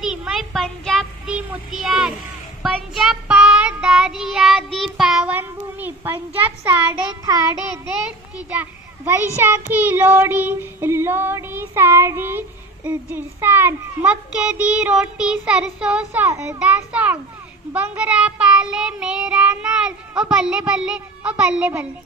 दी मैं पंजाब दी मुतियार, पंजाब पार दारिया दी पावन भूमि, पंजाब साड़े थाड़े देश की जान, वैशाखी लोड़ी साड़ी जिसान, मक्के दी रोटी सरसों दा सॉन्ग, बंगरा पाले मेरा नाल ओ बल्ले बल्ले ओ बल्ले बल्ले।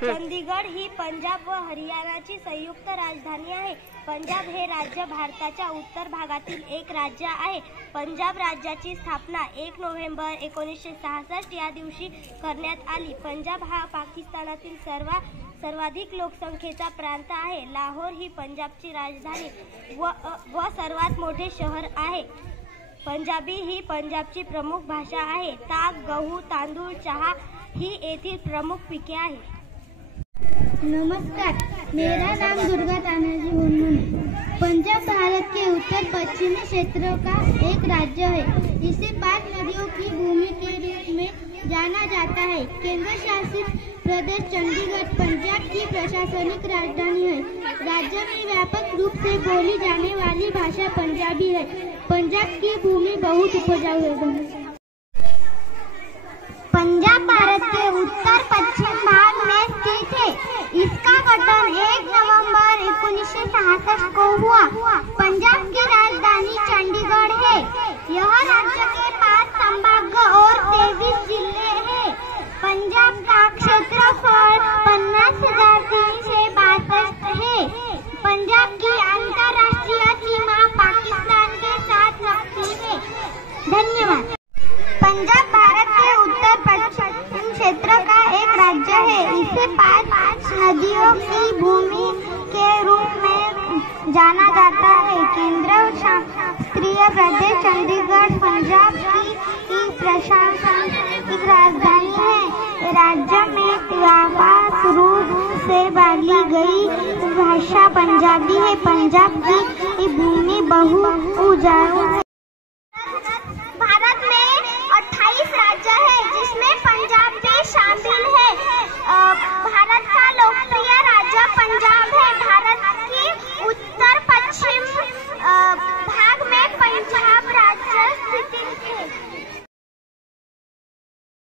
चंदीगड ही पंजाब व हरियाणाची संयुक्त राजधानी आहे। पंजाब हे राज्य भारताच्या उत्तर भागातील एक राज्य आहे। पंजाब राज्याची स्थापना 1 नोव्हेंबर 1966 या दिवशी करण्यात आली। पंजाब हा पाकिस्तानातील सर्वाधिक लोकसंख्येचा प्रांत आहे। लाहोर ही पंजाबची राजधानी व सर्वात मोठे शहर आहे। पंजाबी ही पंजाबची प्रमुख भाषा आहे। ताग, गहू, तांदूळ, चहा ही येथील प्रमुख पिके आहेत। नमस्कार, मेरा नाम दुर्गा तानाजी मुर्मू है। पंजाब भारत के उत्तर पश्चिमी क्षेत्र का एक राज्य है। इसे 5 नदियों की भूमि के रूप में जाना जाता है। केंद्र शासित प्रदेश चंडीगढ़ पंजाब की प्रशासनिक राजधानी है। राज्य में व्यापक रूप से बोली जाने वाली भाषा पंजाबी है। पंजाब की भूमि बहुत उपजाऊ है। पंजाब भारत के उत्तर पश्चिम भाग में स्थित है। इसका गठन 1 नवंबर 1966 को हुआ। पंजाब की राजधानी चंडीगढ़ है। यह राज्य के 5 संभाग और 23 जिले हैं। पंजाब का क्षेत्रफल 50,362 है। पंजाब की अंतर्राष्ट्रीय सीमा पाकिस्तान के साथ लगती है। धन्यवाद। पंजाब भारत के उत्तर पश्चिम क्षेत्र का एक राज्य है। इसे 5 नदियों की भूमि के रूप में जाना जाता है। केंद्र शासित प्रदेश चंडीगढ़ पंजाब की प्रशासनिक राजधानी है। राज्य में व्यापक रूप से बोली गई भाषा पंजाबी है। पंजाब की भूमि बहु उपजाऊ है।